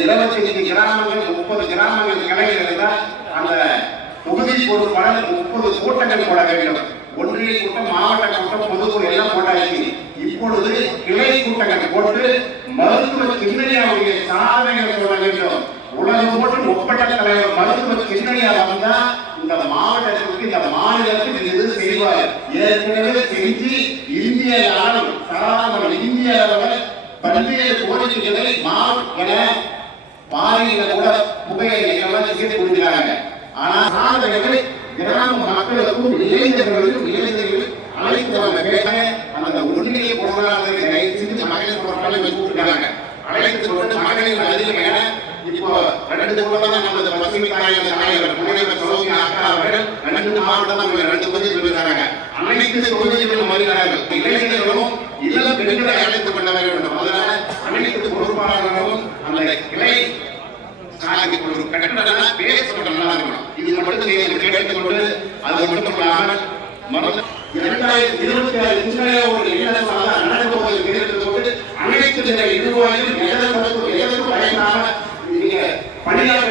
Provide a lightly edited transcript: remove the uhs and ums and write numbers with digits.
25 கிராமங்கள் 30 கிராமங்கள் கிளைகள் இருந்தால் அந்த தொகுதி பொறுப்பாளர் 30 கூட்டங்கள் போட வேண்டும். ஒன்றிய கூட்டம், மாவட்ட கூட்டம், பொதுக்குழு எல்லாம் போட்டாச்சு. இப்பொழுது கிளை கூட்டங்கள் போட்டு மருத்துவ சிந்தனையாவுடைய சாதனைகளை சொல்ல வேண்டும். உலகம் போட்டு ஒப்பட்ட தலைவர் மருத்துவ சிந்தனையா வந்தா இந்த மாவட்டத்திற்கு, இந்த மாநிலத்துக்கு இது செய்வார். ஏற்கனவே செஞ்சு இந்திய அளவில் சராசரி இந்திய அளவில் பல்வேறு கோரிக்கைகளை மாவட்ட பாரியில கூட புகையிலைகள் செய்து கொடுக்கிறாங்க. ஆனா சாதனைகளை கிராம மக்களுக்கும் இளைஞர்கள் அழைத்து கேட்க அந்த ஒன்றிய பொருளாதார செஞ்சு மகளிர் பொருட்களை வச்சுருக்காங்க. அழைத்து கொண்டு மகளிர் அதிகம் என இப்போ 2 தான் நமது பசுமை தாயகர் முனைவர் சௌமி அக்கா அவர்கள் 2 மாவட்டம் தான் 2 பகுதி சொல்லியிருக்காங்க. அனைத்து தொகுதிகளும் வருகிறார்கள். இளைஞர்களும் இளம் பெண்களை அழைத்துக் கொள்ள வேண்டும். அதனால அனைத்து பொறுப்பாளர்களும் அந்த கிளை ஒரு கட்டணம் பேசப்பட்ட நல்லா இருக்கணும். இது மட்டும் கேட்டுக்கொண்டு அது மட்டும் இல்லாமல் 2026 சிந்தனையா ஒரு இளைஞர்களாக நடக்கப்போவதை கேட்டுக்கொண்டு அனைத்து நிர்வாகிகள் எதற்கும் பயனாக நீங்க பணியாற்ற